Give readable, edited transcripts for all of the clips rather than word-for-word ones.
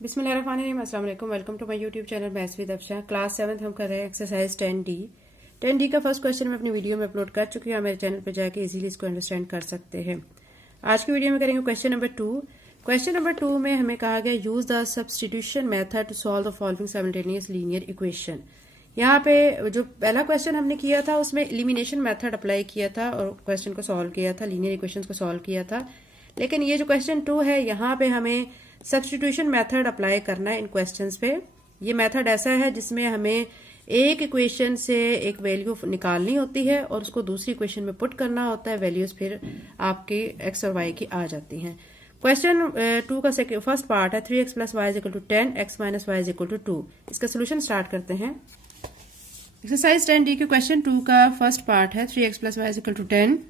बिस्मिल्लाहिर्रहमानिर्रहीम, अस्सलाम वालेकुम। Welcome to my YouTube channel maths with Afsha. Class 7 हम कर रहे हैं एक्सरसाइज 10D का फर्स्ट क्वेश्चन मैं अपनी वीडियो में अपलोड कर चुकी हूँ। मेरे चैनल पर जाके इजीली इसको अंडरस्टैंड कर सकते हैं। आज की वीडियो में करेंगे क्वेश्चन नंबर 2। क्वेश्चन नंबर 2 में हमें कहा गया use the substitution method to solve the following simultaneous linear equation. यहाँ पे जो पहला क्वेश्चन हमने किया था उसमें एलिमिनेशन मेथड अप्लाई किया था और क्वेश्चन को सॉल्व किया था, लीनियर इक्वेशन को सॉल्व किया था। लेकिन ये जो क्वेश्चन 2 है यहाँ पे हमें सब्स्टिट्यूशन मेथड अप्लाई करना है इन क्वेश्चंस पे। ये मेथड ऐसा है जिसमें हमें एक इक्वेशन से एक वैल्यू निकालनी होती है और उसको दूसरी इक्वेशन में पुट करना होता है। वैल्यूज फिर आपकी एक्स और वाई की आ जाती हैं। क्वेश्चन 2 का फर्स्ट पार्ट है 3x + y = 10, x - y = 2। इसका सोल्यूशन स्टार्ट करते हैं। एक्सरसाइज 10D के क्वेश्चन 2 का फर्स्ट पार्ट है 3x + y = 10,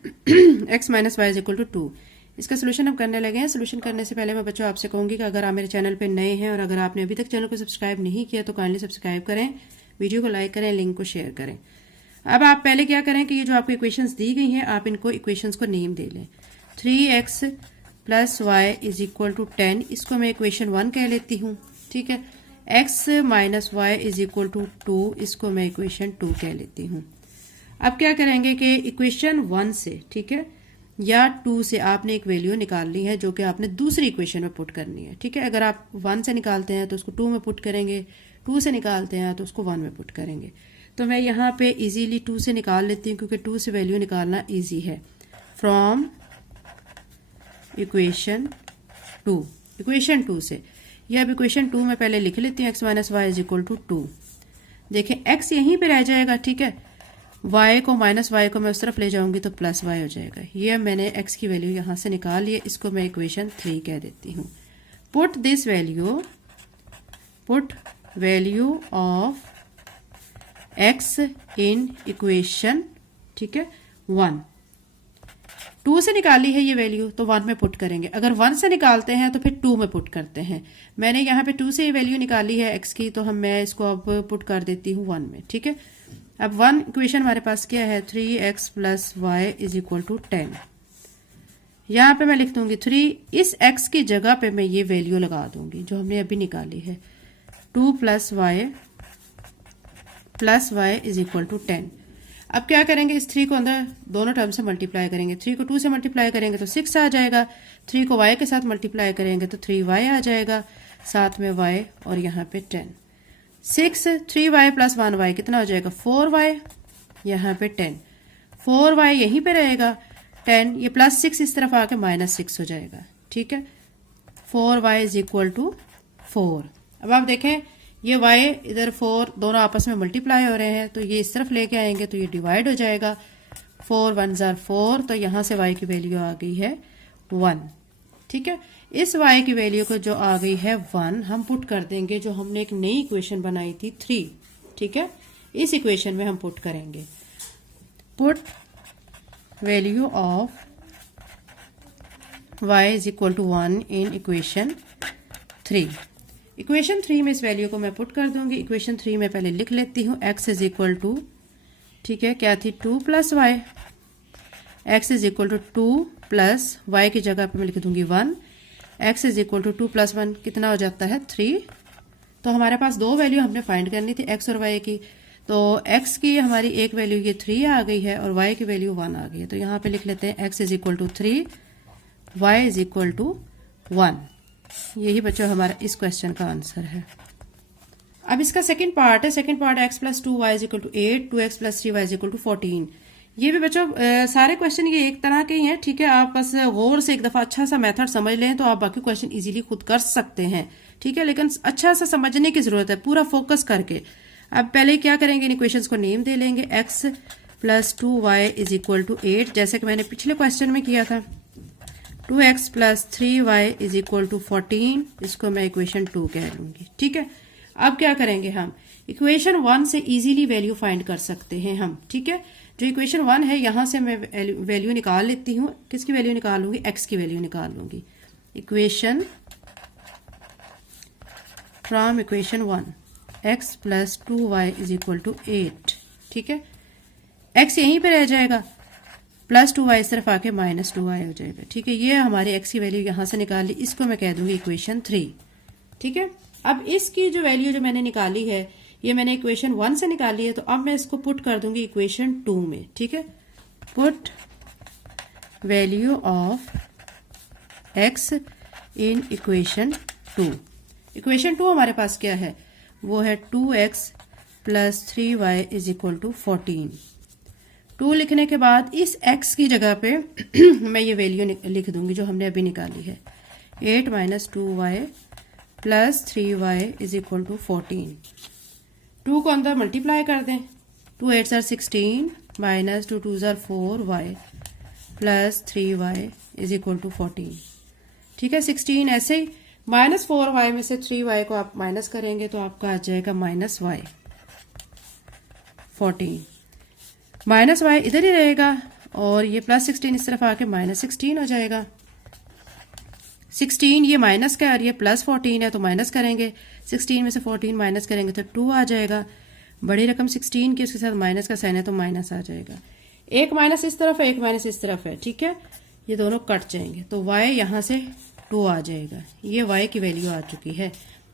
x - y = 2। इसका सोल्यूशन हम करने लगे हैं। सोल्यूशन करने से पहले मैं बच्चों आपसे कहूंगी कि अगर आप मेरे चैनल पे नए हैं और अगर आपने अभी तक चैनल को सब्सक्राइब नहीं किया तो काइंडली सब्सक्राइब करें, वीडियो को लाइक करें, लिंक को शेयर करें। अब आप पहले क्या करें कि ये जो आपको इक्वेशंस दी गई हैं आप इनको इक्वेशंस को नेम दे लें। 3x + y = 10, इसको मैं इक्वेशन 1 कह लेती हूँ। ठीक है। x - y = 2, इसको मैं इक्वेशन 2 कह लेती हूँ। अब क्या करेंगे कि इक्वेशन 1 से, ठीक है, या 2 से आपने एक वैल्यू निकालनी है जो कि आपने दूसरी इक्वेशन में पुट करनी है। ठीक है। अगर आप 1 से निकालते हैं तो उसको 2 में पुट करेंगे, 2 से निकालते हैं तो उसको 1 में पुट करेंगे। तो मैं यहाँ पे इजीली 2 से निकाल लेती हूँ क्योंकि 2 से वैल्यू निकालना इजी है। फ्रॉम इक्वेशन 2, इक्वेशन 2 से, या अब इक्वेशन 2 में पहले लिख लेती हूँ x - y = 2। देखें x यहीं पे रह जाएगा। ठीक है। y को -y को मैं उस तरफ ले जाऊंगी तो +y हो जाएगा। ये मैंने x की वैल्यू यहां से निकाल ली है, इसको मैं इक्वेशन 3 कह देती हूँ। Put this value, put value of x in equation, ठीक है, 1। 2 से निकाली है ये वैल्यू तो 1 में पुट करेंगे। अगर 1 से निकालते हैं तो फिर 2 में पुट करते हैं। मैंने यहाँ पे 2 से ये वैल्यू निकाली है x की, तो मैं इसको अब पुट कर देती हूँ 1 में। ठीक है। अब 1 इक्वेशन हमारे पास क्या है, 3x + y = 10। यहाँ पे मैं लिख दूंगी 3, इस x की जगह पे मैं ये वैल्यू लगा दूंगी जो हमने अभी निकाली है, 2 + y = 10। अब क्या करेंगे, इस 3 को अंदर दोनों टर्म से मल्टीप्लाई करेंगे। 3 को 2 से मल्टीप्लाई करेंगे तो 6 आ जाएगा। 3 को y के साथ मल्टीप्लाई करेंगे तो 3y आ जाएगा, साथ में y और यहाँ पे 10। 6 3y + 1y कितना हो जाएगा, 4y, यहाँ पे 10। 4y यहीं पे रहेगा, 10, ये +6 इस तरफ आके -6 हो जाएगा। ठीक है। 4y = 4। अब आप देखें ये y इधर 4 दोनों आपस में मल्टीप्लाई हो रहे हैं तो ये इस तरफ लेके आएंगे तो ये डिवाइड हो जाएगा। 4 × 1 = 4, तो यहाँ से y की वैल्यू आ गई है 1। ठीक है। इस y की वैल्यू को जो आ गई है 1 हम पुट कर देंगे जो हमने एक नई इक्वेशन बनाई थी 3। ठीक है। इस इक्वेशन में हम पुट करेंगे, put value of y = 1 in equation 3। Equation 3 में इस वैल्यू को मैं पुट कर दूंगी। इक्वेशन 3 में पहले लिख लेती हूँ x = ठीक है, क्या थी, 2 + y। x = 2 + y की जगह पे मैं लिख दूंगी 1। x = 2 + 1 कितना हो जाता है, 3। तो हमारे पास दो वैल्यू हमने फाइंड करनी थी x और y की। तो x की हमारी एक वैल्यू ये 3 आ गई है और y की वैल्यू 1 आ गई है। तो यहाँ पे लिख लेते हैं x = 3, y = 1। यही बच्चों हमारा इस क्वेश्चन का आंसर है। अब इसका सेकंड पार्ट है। Second part x + 2y = 8, 2x + 3y = 14। ये भी बच्चों सारे क्वेश्चन ये एक तरह के ही हैं। ठीक है। आप बस गौर से एक दफा अच्छा सा मेथड समझ लें तो आप बाकी क्वेश्चन इजीली खुद कर सकते हैं। ठीक है। लेकिन अच्छा सा समझने की जरूरत है, पूरा फोकस करके। अब पहले क्या करेंगे, इन इक्वेशंस को नेम दे लेंगे। x + 2y = 8, जैसे कि मैंने पिछले क्वेश्चन में किया था। 2x + 3y = 14, इसको मैं इक्वेशन 2 कह लूंगी। ठीक है। अब क्या करेंगे, हम इक्वेशन 1 से इजीली वैल्यू फाइंड कर सकते हैं हम। ठीक है। जो इक्वेशन 1 है यहां से मैं वैल्यू निकाल लेती हूँ। किसकी वैल्यू निकाल लूंगी, x की वैल्यू निकाल लूंगी। Equation from equation 1, x + 2y = 8। ठीक है। x यहीं पे रह जाएगा, +2y इस तरफ आके -2y हो जाएगा। ठीक है। ये हमारी x की वैल्यू यहां से निकाल ली, इसको मैं कह दूंगी इक्वेशन 3। ठीक है। अब इसकी जो वैल्यू जो मैंने निकाली है ये मैंने इक्वेशन 1 से निकाली है, तो अब मैं इसको पुट कर दूंगी इक्वेशन 2 में। ठीक है, put value of x in equation 2। Equation 2 हमारे पास क्या है, वो है 2x plus 3y is equal to 14। 2 लिखने के बाद इस x की जगह पे मैं ये वैल्यू लिख दूंगी जो हमने अभी निकाली है, 8 minus 2y plus 3y is equal to 14। 2 को अंदर मल्टीप्लाई कर दें, 2 8 are 16 minus 2 2 are 4y plus 3y is equal to 14। ठीक है, 16 ऐसे ही माइनस 4y में से 3y को आप माइनस करेंगे तो आपका आ जाएगा माइनस y 14। माइनस y इधर ही रहेगा और ये प्लस 16 इस तरफ आके माइनस 16 हो जाएगा। 16 ये माइनस का और ये प्लस 14 है तो माइनस करेंगे, 16 में से 14 माइनस करेंगे तो 2 आ जाएगा। बड़ी रकम 16 की उसके साथ माइनस का साइन है तो माइनस आ जाएगा। एक माइनस इस तरफ है, एक माइनस इस तरफ है। ठीक है, ये दोनों कट जाएंगे तो y यहां से 2 आ जाएगा। ये y की वैल्यू आ चुकी है।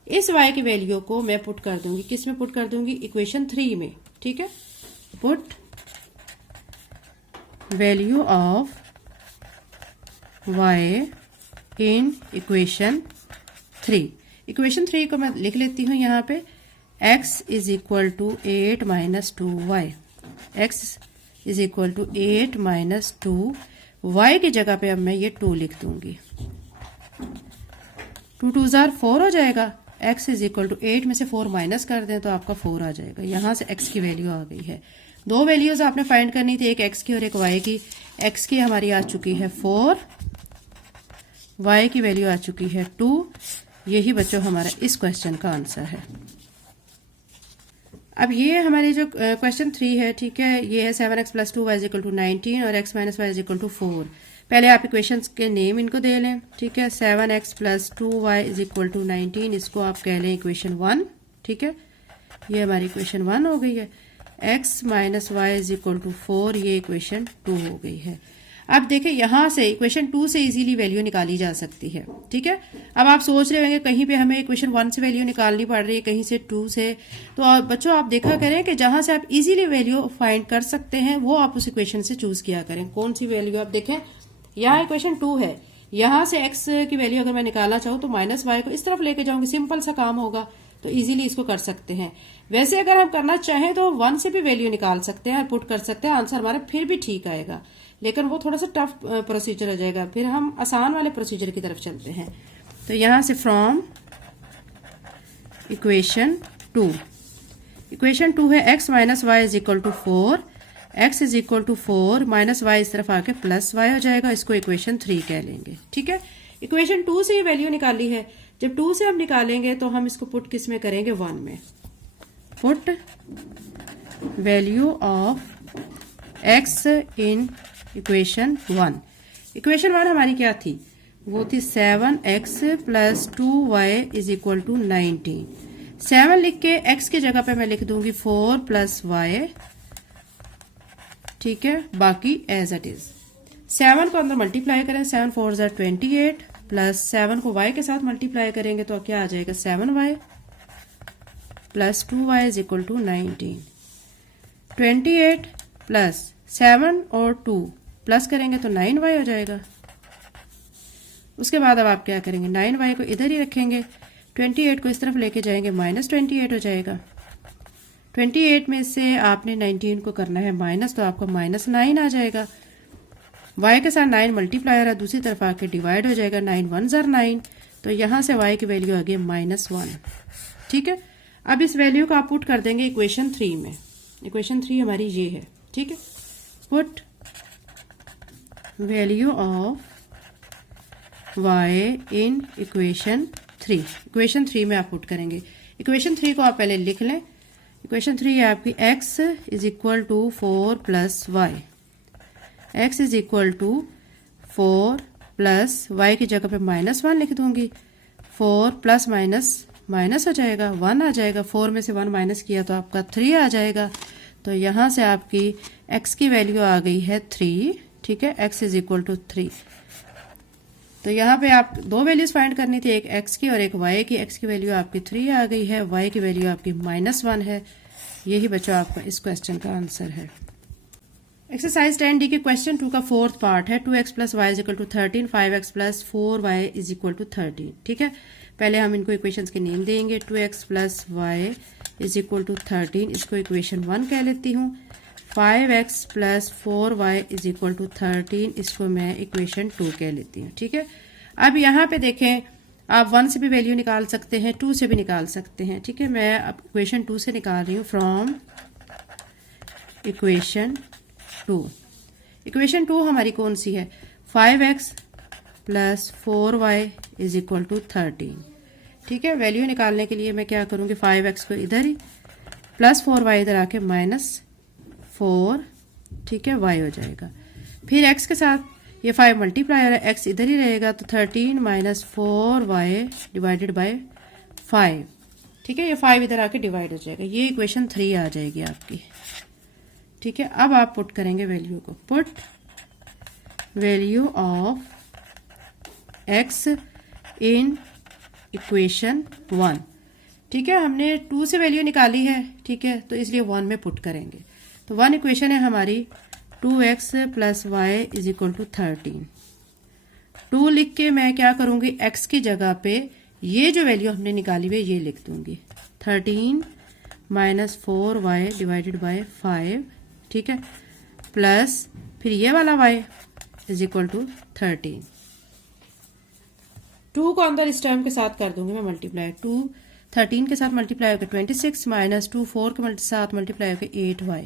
इस y की वैल्यू को मैं पुट कर दूंगी, किस में पुट कर दूंगी, इक्वेशन 3 में। ठीक है, put value of y in equation 3। Equation 3 को मैं लिख लेती हूं यहाँ पे, x is equal to 8 minus 2y। x is equal to 8 minus 2, y की जगह पे अब मैं ये 2 लिख दूंगी। 2 2 are 4 हो जाएगा। x इज इक्वल टू 8 में से 4 माइनस कर दें तो आपका 4 आ जाएगा। यहां से x की वैल्यू आ गई है। दो वैल्यूज आपने फाइंड करनी थी, एक x की और एक y की। x की हमारी आ चुकी है 4, y की वैल्यू आ चुकी है 2। यही बच्चों हमारा इस क्वेश्चन का आंसर है। अब ये हमारी जो क्वेश्चन 3 है, ठीक है, ये है 7x plus 2y is equal to 19 और x minus y is equal to 4। पहले आप इक्वेशंस के नेम इनको दे लें। ठीक है, 7x plus 2y is equal to 19, इसको आप कह लें इक्वेशन 1। ठीक है, ये हमारी इक्वेशन 1 हो गई है। x minus y is equal to 4, ये इक्वेशन 2 हो गई है। अब देखिए यहां से इक्वेशन 2 से इजीली वैल्यू निकाली जा सकती है। ठीक है, अब आप सोच रहे होंगे कहीं पे हमें इक्वेशन 1 से वैल्यू निकालनी पड़ रही है, कहीं से 2 से। तो बच्चों आप देखा करें कि जहां से आप इजीली वैल्यू फाइंड कर सकते हैं वो आप उस इक्वेशन से चूज किया करें। कौन सी वैल्यू, आप देखें यहाँ इक्वेशन 2 है, यहां से x की वैल्यू अगर मैं निकालना चाहूँ तो माइनस y को इस तरफ लेके जाऊंगी, सिंपल सा काम होगा, तो इजीली इसको कर सकते हैं। वैसे अगर हम करना चाहें तो 1 से भी वैल्यू निकाल सकते हैं और पुट कर सकते हैं, आंसर हमारा फिर भी ठीक आएगा, लेकिन वो थोड़ा सा टफ प्रोसीजर हो जाएगा। फिर हम आसान वाले प्रोसीजर की तरफ चलते हैं। तो यहां से फ्रॉम इक्वेशन 2, इक्वेशन 2 है x minus Y is equal to 4, x is equal to 4 minus Y इस तरफ आके प्लस y हो जाएगा, इसको इक्वेशन 3 कह लेंगे। ठीक है, इक्वेशन 2 से ये वैल्यू निकाली है। जब 2 से हम निकालेंगे तो हम इसको पुट किस में करेंगे, 1 में। Put value of x in equation 1। Equation 1 हमारी क्या थी, वो थी 7x plus 2y is equal to 19। 7 लिख के x की जगह पे मैं लिख दूंगी 4 प्लस y। ठीक है, बाकी एज इट इज। 7 को अंदर मल्टीप्लाई करें, 7 4 जार 28 प्लस 7 को y के साथ मल्टीप्लाई करेंगे तो क्या आ जाएगा, 7y plus 2y is equal to 19। 28 plus 7 और 2 प्लस करेंगे तो 9y हो जाएगा। उसके बाद अब आप क्या करेंगे, 9y को इधर ही रखेंगे, 28 को इस तरफ लेके जाएंगे, माइनस 28 हो जाएगा। 28 में से आपने 19 को करना है माइनस, तो आपको माइनस 9 आ जाएगा। y के साथ 9 मल्टीप्लायर है, दूसरी तरफ आके डिवाइड हो जाएगा, 9 1 जार 9, तो यहां से y की वैल्यू आ गई -1। ठीक है, अब इस वैल्यू को आप पुट कर देंगे इक्वेशन 3 में। इक्वेशन 3 हमारी ये है। ठीक है, put value of y in equation 3। Equation 3 में आप पुट करेंगे। इक्वेशन 3 को आप पहले लिख लें। इक्वेशन 3 है आपकी x is equal to 4 plus y। x is equal to 4 plus y की जगह पे -1 लिख दूंगी। 4 प्लस माइनस माइनस हो जाएगा, 1 आ जाएगा। 4 में से 1 माइनस किया तो आपका 3 आ जाएगा। तो यहां से आपकी x की वैल्यू आ गई है 3। ठीक है, x इज इक्वल टू 3। तो यहाँ पे आप दो वैल्यूज फाइंड करनी थी, एक x की और एक y की। x की वैल्यू आपकी 3 आ गई है, y की वैल्यू आपकी -1 है। यही बच्चों आपका इस क्वेश्चन का आंसर है। एक्सरसाइज 10D के क्वेश्चन 2 का फोर्थ पार्ट है 2x + y = 13, 5x + 4y = 13। ठीक है, पहले हम इनको इक्वेशंस के नेम देंगे। 2x + y = 13, इसको इक्वेशन 1 कह लेती हूँ। 5x + 4y = 13, इसको मैं इक्वेशन 2 कह लेती हूँ। ठीक है, अब यहाँ पे देखें, आप 1 से भी वैल्यू निकाल सकते हैं, 2 से भी निकाल सकते हैं। ठीक है, मैं अब इक्वेशन 2 से निकाल रही हूँ, फ्रॉम इक्वेशन 2। इक्वेशन 2 हमारी कौन सी है? 5x + 4y = 13। ठीक है, वैल्यू निकालने के लिए मैं क्या करूँगी, 5x को इधर ही, प्लस 4y इधर आके -4, ठीक है, y हो जाएगा। फिर x के साथ ये 5 मल्टीप्लाई हो रहा है, x इधर ही रहेगा, तो 13 - 4y / 5। ठीक है, ये 5 इधर आके डिवाइड हो जाएगा, ये इक्वेशन 3 आ जाएगी आपकी। ठीक है, अब आप पुट करेंगे वैल्यू को, put value of x in equation 1। ठीक है, हमने 2 से वैल्यू निकाली है, ठीक है, तो इसलिए 1 में पुट करेंगे। तो 1 इक्वेशन है हमारी 2x + y = 13। 2 लिख के मैं क्या करूंगी, x की जगह पे ये जो वैल्यू हमने निकाली हुई ये लिख दूंगी, 13 - 4y / 5। ठीक है, प्लस फिर ये वाला y = 13। 2 को अंदर इस टर्म के साथ कर दूंगी मैं मल्टीप्लाई, 2 13 के साथ मल्टीप्लाई होकर 26 - 2 4 के साथ मल्टीप्लाई होकर 8y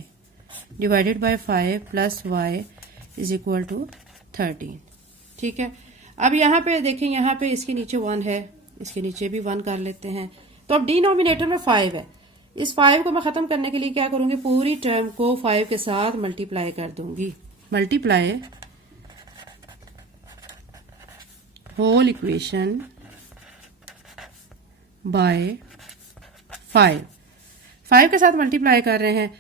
/ 5 प्लस y = 13। ठीक है, अब यहाँ पे देखें, यहाँ पे इसके नीचे 1 है, इसके नीचे भी 1 कर लेते हैं। तो अब डिनोमिनेटर में 5 है, इस 5 को मैं खत्म करने के लिए क्या करूंगी, पूरी टर्म को 5 के साथ मल्टीप्लाई कर दूंगी। मल्टीप्लाई होल इक्वेशन बाय 5 के साथ मल्टीप्लाई कर रहे हैं,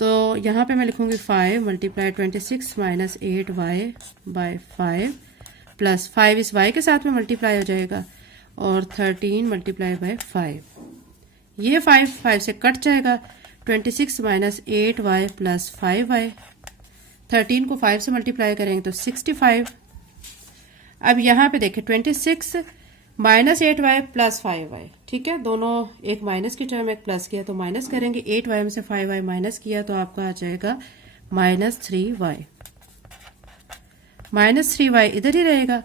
तो यहाँ पे मैं लिखूंगी 5 × 26 - 8y / 5 प्लस 5 इस y के साथ में मल्टीप्लाई हो जाएगा, और 13 × 5। ये 5 से कट जाएगा, 26 - 8y + 5y। 13 को 5 से मल्टीप्लाई करेंगे तो 65। अब यहाँ पे देखें, 26 - 8y + 5y। ठीक है, दोनों एक माइनस की टर्म एक प्लस किया, तो माइनस करेंगे, 8y में से 5y माइनस किया तो आपका आ जाएगा -3y। -3y इधर ही रहेगा,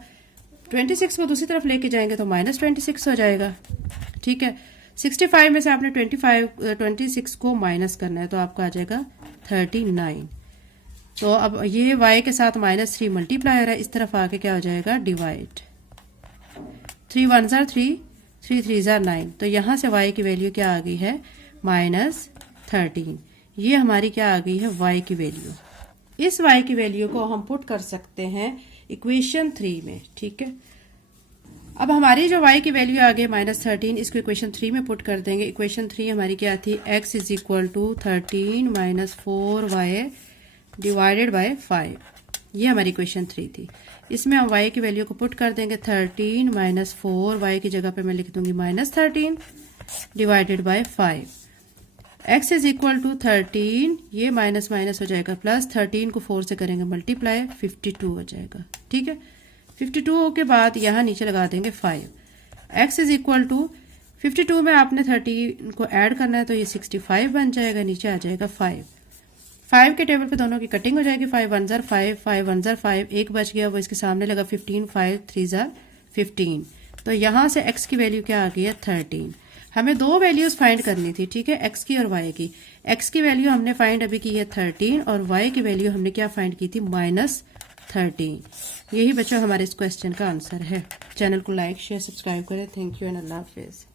26 को दूसरी तरफ लेके जाएंगे तो -26 हो जाएगा। ठीक है, 65 में से आपने 26 को माइनस करना है, तो आपका आ जाएगा 39। तो अब ये y के साथ -3 मल्टीप्लाई हो रहा है, इस तरफ आके क्या हो जाएगा, डिवाइड। 3 1 = 3, 3 3 = 9। तो यहाँ से y की वैल्यू क्या आ गई है, -13। ये हमारी क्या आ गई है, y की वैल्यू। इस y की वैल्यू को हम पुट कर सकते हैं इक्वेशन 3 में। ठीक है, अब हमारी जो y की वैल्यू आ गई -13, इसको इक्वेशन 3 में पुट कर देंगे। इक्वेशन 3 हमारी क्या थी, x = 13 - 4y / 5। ये हमारी इक्वेशन 3 थी। इसमें हम y की वैल्यू को पुट कर देंगे, 13 - 4y की जगह पे मैं लिख दूंगी -13 / 5। x = 13, ये माइनस माइनस हो जाएगा प्लस, 13 को 4 से करेंगे मल्टीप्लाई, 52 हो जाएगा। ठीक है, 52 के बाद यहाँ नीचे लगा देंगे 5। x = 52 में आपने 13 को ऐड करना है, तो ये 65 बन जाएगा, नीचे आ जाएगा 5। 5 के टेबल पे दोनों की कटिंग हो जाएगी, 5 1 = 5, 5 1 = 5, एक बच गया, वो इसके सामने लगा 15, 5 3 = 15। तो यहाँ से x की वैल्यू क्या आ गई है, 13। हमें दो वैल्यूज फाइंड करनी थी, ठीक है, x की और y की। x की वैल्यू हमने फाइंड अभी की है 13, और y की वैल्यू हमने क्या फाइंड की थी, -13। यही बच्चों हमारे इस क्वेश्चन का आंसर है। चैनल को लाइक शेयर सब्सक्राइब करें। Thank you and Allah Hafiz.